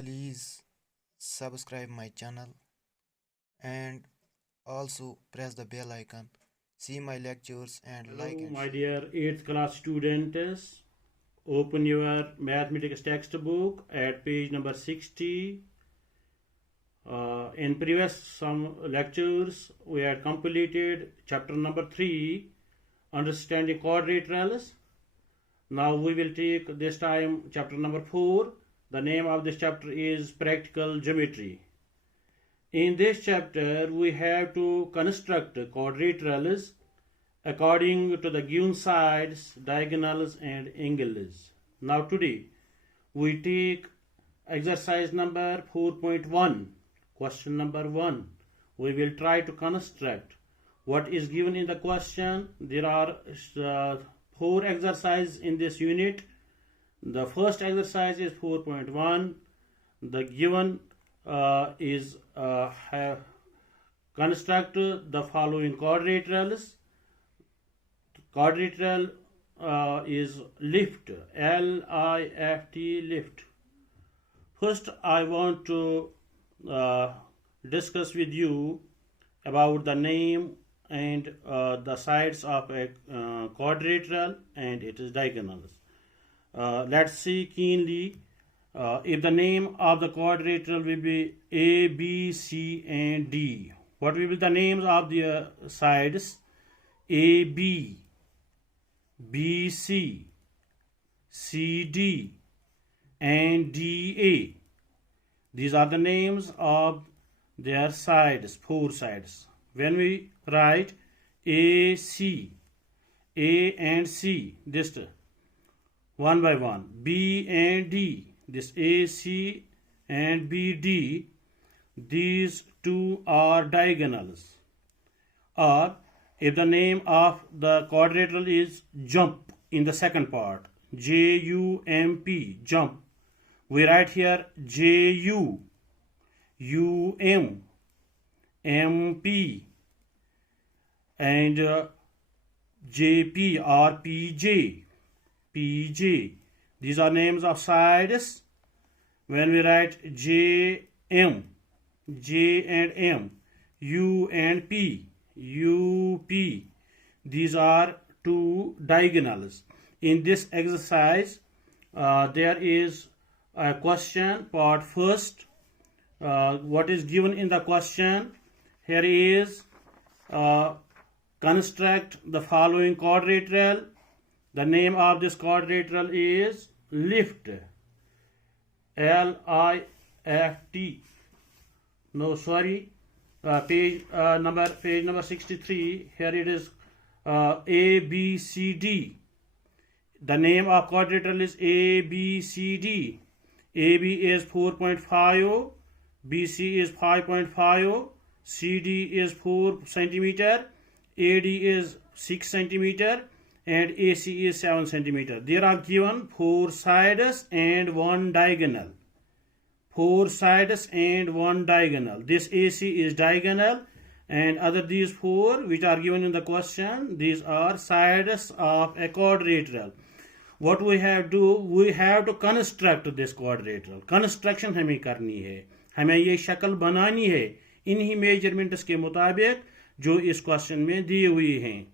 Please subscribe my channel and also press the bell icon. See my lectures and like Hello, and my share. dear 8th class students. Open your mathematics textbook at page number 60. In previous some lectures, we had completed chapter number 3, understanding quadrilaterals. Now we will take this time chapter number 4. The name of this chapter is practical geometry. In this chapter, we have to construct quadrilaterals according to the given sides, diagonals, and angles. Now, today we take exercise number 4.1, question number 1. We will try to construct what is given in the question. There are 4 exercises in this unit. The first exercise is 4.1. The given is construct the following quadrilaterals. Quadrilateral is lift, L-I-F-T, lift. First, I want to discuss with you about the name and the sides of a quadrilateral and its diagonals. Let's see keenly if the name of the quadrilateral will be A, B, C, and D. What will be the names of the sides? A, B, BC, CD, and DA. These are the names of their sides, 4 sides. When we write AC, A and C, this one by one, B and D, this AC and BD, these 2 are diagonals. Or if the name of the quadrilateral is jump in the second part, J-U-M-P, jump, we write here J-U-U-M, M-P, and J-P or P-J, P-J. These are names of sides. When we write J-M, J and M, U and P, UP. These are 2 diagonals. In this exercise, there is a question part first. What is given in the question? Here is construct the following quadrilateral. The name of this quadrilateral is lift, L-I-F-T. No, sorry. Page number 63. Here it is A, B, C, D. The name of quadrilateral is A, B, C, D. AB is 4.5, BC is 5.5, CD is 4 centimeter, AD is 6 centimeter, and AC is 7 centimeter. There are given 4 sides and 1 diagonal. 4 sides and 1 diagonal. This AC is diagonal, and other these 4 which are given in the question, these are sides of a quadrilateral. What we have to do, we have to construct this quadrilateral. Construction हमें करनी है, हमें ये शक्ल बनानी है इन्हीं measurements के मुताबिक जो इस क्वेश्चन में दी हुई हैं.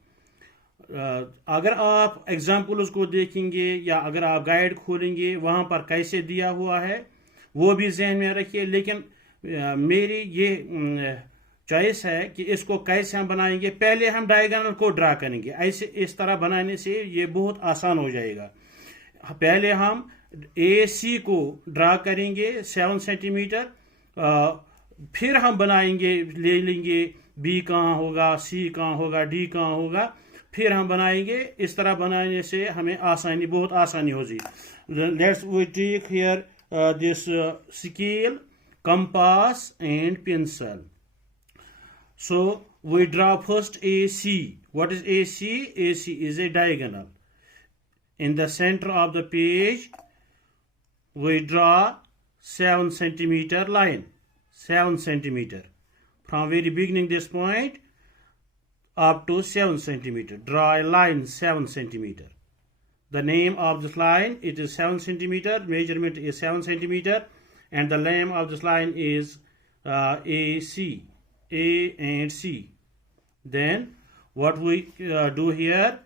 अगर आप एग्जाम्पल्स को देखेंगे या अगर आप गाइड खोलेंगे वहाँ पर कैसे दिया हुआ है वो भी जहन में रखिए. लेकिन मेरी ये चॉइस है कि इसको कैसे हम बनाएंगे. पहले हम डायगोनल को ड्रा करेंगे. ऐसे इस तरह बनाने से ये बहुत आसान हो जाएगा. पहले हम AC को ड्रा करेंगे 7 सेंटीमीटर, फिर हम बनाएंगे, ले लेंगे B कहाँ होगा, C कहाँ होगा, D कहाँ होगा, फिर हम बनाएंगे. इस तरह बनाने से हमें आसानी, बहुत आसानी होगी. Let's we take here this scale, compass, and pencil. So we draw first AC. What is AC? AC is a diagonal. In the center of the page, we draw 7 centimeter line. 7 centimeter. From very beginning this point up to 7 centimeter. Draw a line 7 centimeter. The name of this line, it is 7 centimeter, measurement is 7 centimeter. and the name of this line is AC, A and C. Then what we do here,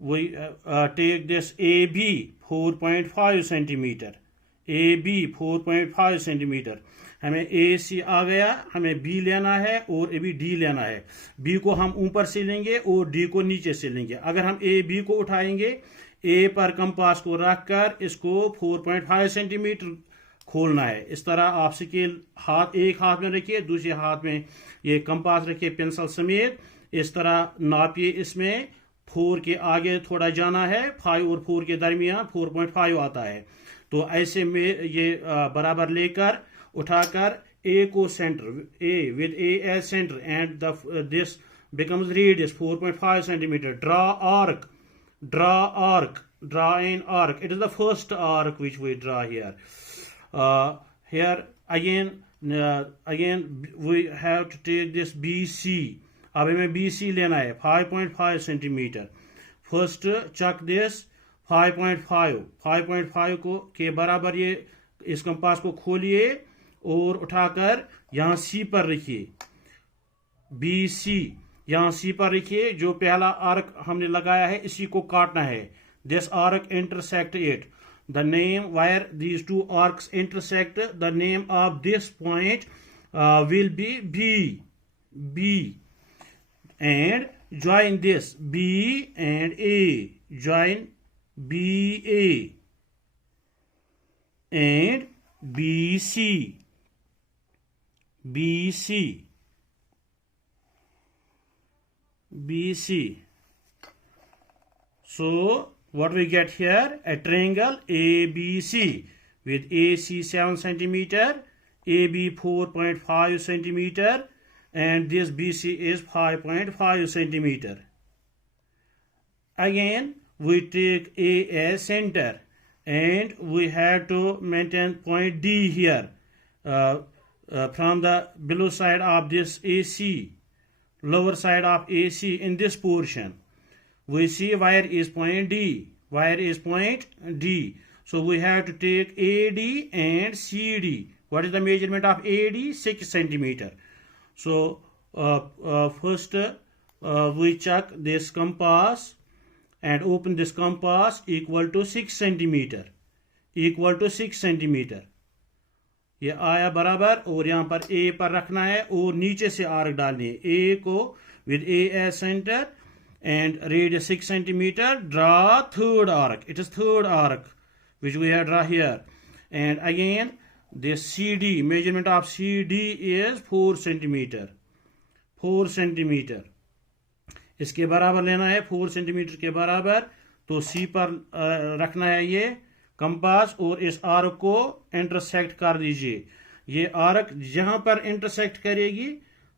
we take this AB 4.5 centimeter, AB 4.5 centimeter. हमें ए सी आ गया, हमें B लेना है और अभी D लेना है. B को हम ऊपर से लेंगे और डी को नीचे से लेंगे. अगर हम ए बी को उठाएंगे, ए पर कंपास को रखकर इसको 4.5 सेंटीमीटर खोलना है. इस तरह आप स्केल एक हाथ में रखिए, दूसरे हाथ में ये कंपास रखिए पेंसिल समेत. इस तरह नापिए. इसमें 4 के आगे थोड़ा जाना है, 5 और 4 के दरमियान 4.5 आता है. तो ऐसे में ये बराबर लेकर उठाकर ए को centre, A with A as centre and this becomes radius 4.5 centimeter. Draw an arc. It is the first arc which we draw here. Here again we have to take this BC. अब हमें BC लेना है 5.5 centimeter. First check this 5.5 को के बराबर ये इस compass को खोलिए और उठाकर यहाँ C पर रखिए. BC यहाँ C पर रखिए. जो पहला आर्क हमने लगाया है इसी को काटना है. This arc intersect it. The name where these two arcs intersect, the name of this point will be B. And join this B and A. Join BA and BC. So what we get here? A triangle ABC with AC 7 centimeter, AB 4.5 centimeter, and this BC is 5.5 centimeter. Again we take A as center and we have to maintain point D here. From the below side of this AC, lower side of AC in this portion, we see where is point D. So we have to take AD and CD. What is the measurement of AD? 6 centimeter. So first we check this compass and open this compass equal to 6 centimeter. ये आया बराबर और यहाँ पर ए पर रखना है और नीचे से आर्क डालनी है. ए को with A as center and radius 6 centimeter. Draw third arc. It is third arc which we have draw here. And again this CD, measurement of CD is 4 centimeter. इसके बराबर लेना है 4 सेंटीमीटर के बराबर. तो C पर रखना है ये कंपास और इस आर्क को इंटरसेक्ट कर दीजिए. ये आर्क जहां पर इंटरसेक्ट करेगी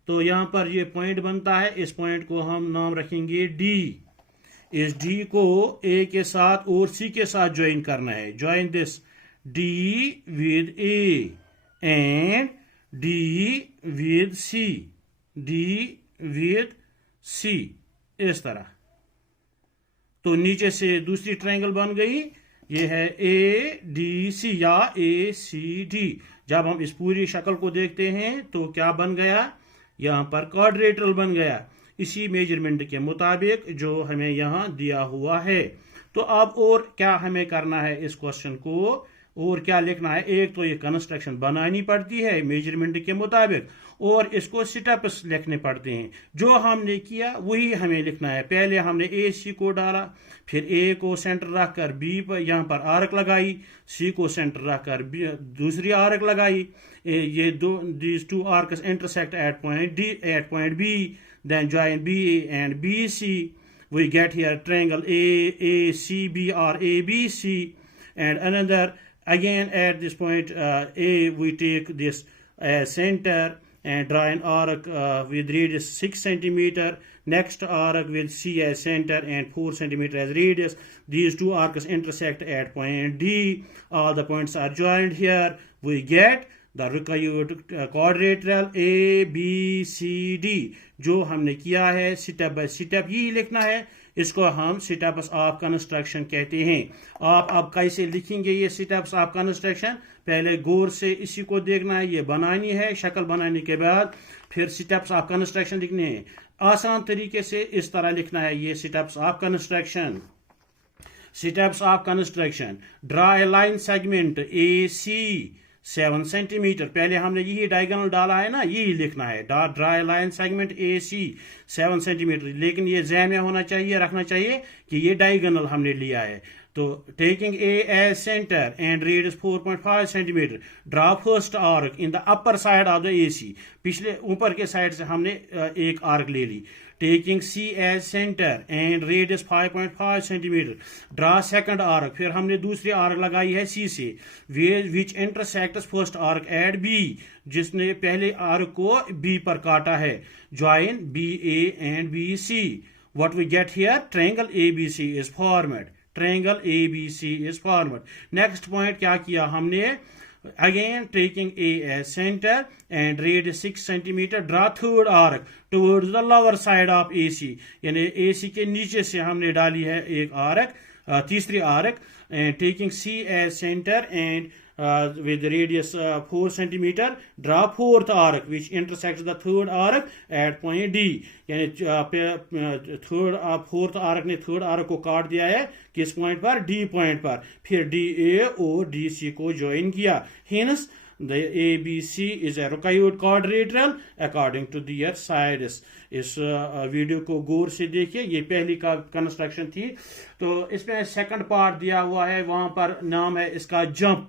तो यहां पर ये पॉइंट बनता है. इस पॉइंट को हम नाम रखेंगे D. इस D को A के साथ और C के साथ ज्वाइन करना है. Join this D with A and D with C. इस तरह. तो नीचे से दूसरी ट्रायंगल बन गई. ये है ADC या ACD. जब हम इस पूरी शक्ल को देखते हैं तो क्या बन गया? यहाँ पर क्वाड्रिलेटरल बन गया इसी मेजरमेंट के मुताबिक जो हमें यहाँ दिया हुआ है. तो अब और क्या हमें करना है इस क्वेश्चन को और क्या लिखना है? एक तो ये कंस्ट्रक्शन बनानी पड़ती है मेजरमेंट के मुताबिक और इसको स्टेप्स लिखने पड़ते हैं. जो हमने किया वही हमें लिखना है. पहले हमने AC को डाला, फिर A को सेंटर रखकर B पर यहाँ पर आर्क लगाई, C को सेंटर रखकर दूसरी आर्क लगाई. ये these two arcs intersect at point B. Then join B and BC. We get here triangle AACB or ABC. And another again at this point A, we take this center and draw an arc with radius 6 centimeter. Next arc with C as center and 4 centimeter as radius. These two arcs intersect at point D. All the points are joined here. We get the required quadrilateral ABCD. जो हमने किया है step by step यही लिखना है इसको हम steps of construction कहते हैं। आप अब कैसे लिखेंगे ये स्टेप्स ऑफ कंस्ट्रक्शन, पहले गौर से इसी को देखना है, ये बनानी है, शक्ल बनाने के बाद फिर स्टेप्स ऑफ कंस्ट्रक्शन लिखने हैं। आसान तरीके से इस तरह लिखना है ये steps of construction. Steps of construction: draw a line segment AC 7 centimetre, पहले हमने यही डायगोनल डाला है ना, यही लिखना है, draw a line segment AC 7 centimetre, लेकिन ये ज़हन में होना चाहिए, रखना चाहिए कि ये डायगोनल हमने लिया है। तो taking A as center and radius 4.5 centimetre, draw first arc in the upper side of the AC, पिछले ऊपर के साइड से हमने एक आर्क ले ली। Taking C as center and radius 5.5 centimetre, draw second arc, फिर हमने दूसरी आर्क लगाई है C से, which intersects first arc at B, जिसने पहले आर्क को B पर काटा है। Join BA and BC, what we get here, triangle ABC is formed, triangle ABC is formed। Next point क्या किया हमने, again taking A as center and radius 6 centimeter, draw third arc towards the lower side of AC, यानी AC के नीचे से हमने डाली है एक आर्क, तीसरी arc, and taking C as center and with radius 4 centimeter, draw fourth arc which intersects the third arc at point D, यानी फोर्थ आर्क ने थर्ड आर्क को काट दिया है किस पॉइंट पर, डी पॉइंट पर, फिर DA और DC को ज्वाइन किया। Hence the ABC is a required quadrilateral according to their sides। इस वीडियो को गौर से देखिए, ये पहली का कंस्ट्रक्शन थी। तो इसमें सेकंड पार्ट दिया हुआ है, वहां पर नाम है इसका जंप।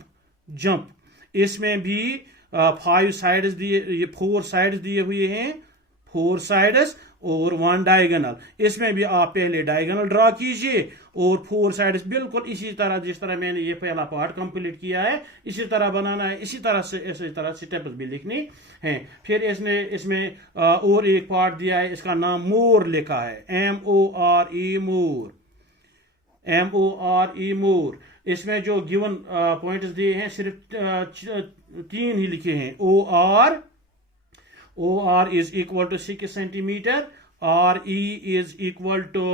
इसमें भी 5 साइड्स दिए, ये 4 साइड्स दिए हुए हैं, 4 साइड्स और 1 डायगोनल। इसमें भी आप पहले डायगोनल ड्रा कीजिए और 4 साइड्स बिल्कुल इसी तरह, जिस तरह मैंने ये पहला पार्ट कंप्लीट किया है, इसी तरह बनाना है, इसी तरह स्टेप्स भी लिखनी है। फिर इसमें और एक पार्ट दिया है, इसका नाम मोर लिखा है, MORE मोर। इसमें जो गिवन पॉइंट्स दिए हैं सिर्फ 3 ही लिखे हैं। OR is equal to 6 centimeter, RE is equal to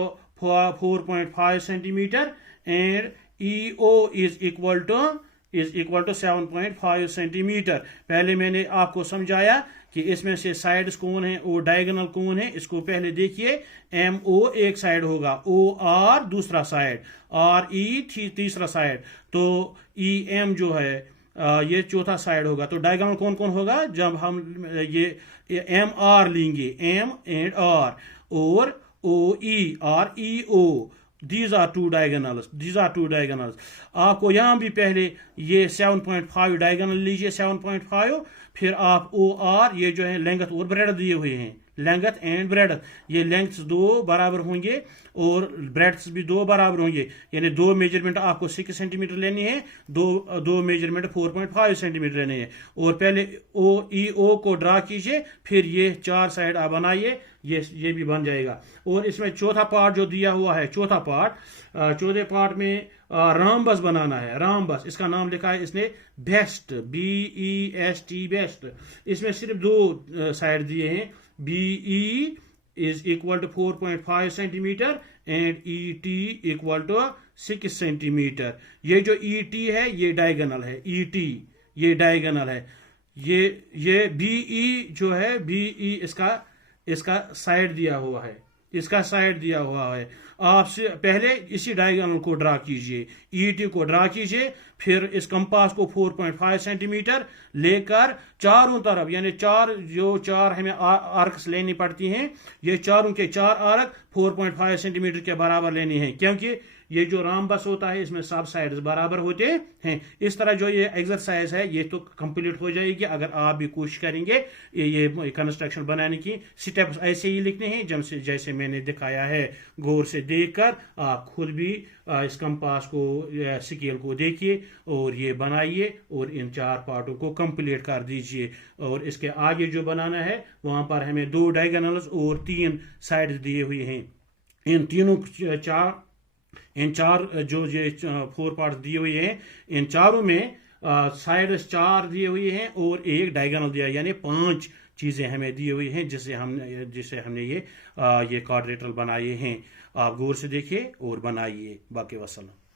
4.5 centimeter, and EO is equal to 7.5 centimetre. पहले मैंने आपको समझाया कि इसमें से साइड्स कौन है और डायगोनल कौन है। इसको पहले देखिए, MO एक साइड होगा, OR दूसरा साइड, RE तीसरा साइड, तो EM जो है ये चौथा साइड होगा। तो डायगोनल कौन कौन होगा, जब हम ये MR लेंगे, M and R, और OE और EO, these are two diagonals। आपको यहां भी पहले ये 7.5 डायगोनल लीजिए, 7.5, फिर आप OR, ये जो है लेंथ और ब्रेड दिए हुए हैं, लेंथ एंड ब्रेड, ये लेंथ्स 2 बराबर होंगे और ब्रेड्स भी 2 बराबर होंगे, यानी 2 मेजरमेंट आपको 6 सेंटीमीटर लेनी है, दो मेजरमेंट 4.5 सेंटीमीटर लेने हैं। और पहले EO को ड्रा कीजिए, फिर ये 4 साइड आप बनाइए, ये भी बन जाएगा। और इसमें चौथा पार्ट जो दिया हुआ है, चौथे पार्ट में रामबस बनाना है, रामबस, इसका नाम लिखा है इसने बेस्ट, BEST बेस्ट। इसमें सिर्फ 2 साइड दिए हैं, BE is equal to 4.5 centimetre and ET equal to 6 centimetre. ये जो ET है ये डायगोनल है, ET ये डायगोनल है, ये BE जो है, BE इसका साइड दिया हुआ है, आपसे पहले इसी डायगोनल को ड्रा कीजिए, ET को ड्रा कीजिए, फिर इस कंपास को 4.5 सेंटीमीटर लेकर चारों तरफ, यानी 4 हमें आर्क्स लेनी पड़ती हैं, ये चारों के 4 आर्क 4.5 सेंटीमीटर के बराबर लेनी है, क्योंकि ये जो रामबस होता है इसमें सब साइड्स बराबर होते हैं। इस तरह जो ये एक्सरसाइज है ये तो कंप्लीट हो जाएगी अगर आप भी कोशिश करेंगे ये कंस्ट्रक्शन बनाने की। स्टेप्स ऐसे ही लिखने हैं जैसे मैंने दिखाया है, गौर से देखकर आप खुद भी इस कंपास को, स्केल को देखिए और ये बनाइए और इन 4 पार्टों को कंप्लीट कर दीजिए। और इसके आगे जो बनाना है वहां पर हमें 2 डायगोनल्स और 3 साइड्स दिए हुए हैं। इन चार जो ये 4 पार्ट्स दिए हुए हैं, इन चारों में साइड्स 4 दिए हुए हैं और एक डायगोनल दिया, यानी 5 चीज़ें हमें दी हुई हैं जिससे हमने ये क्वाड्रेटरल बनाए हैं। आप गौर से देखिए और बनाइए। बाकी वसल्लम।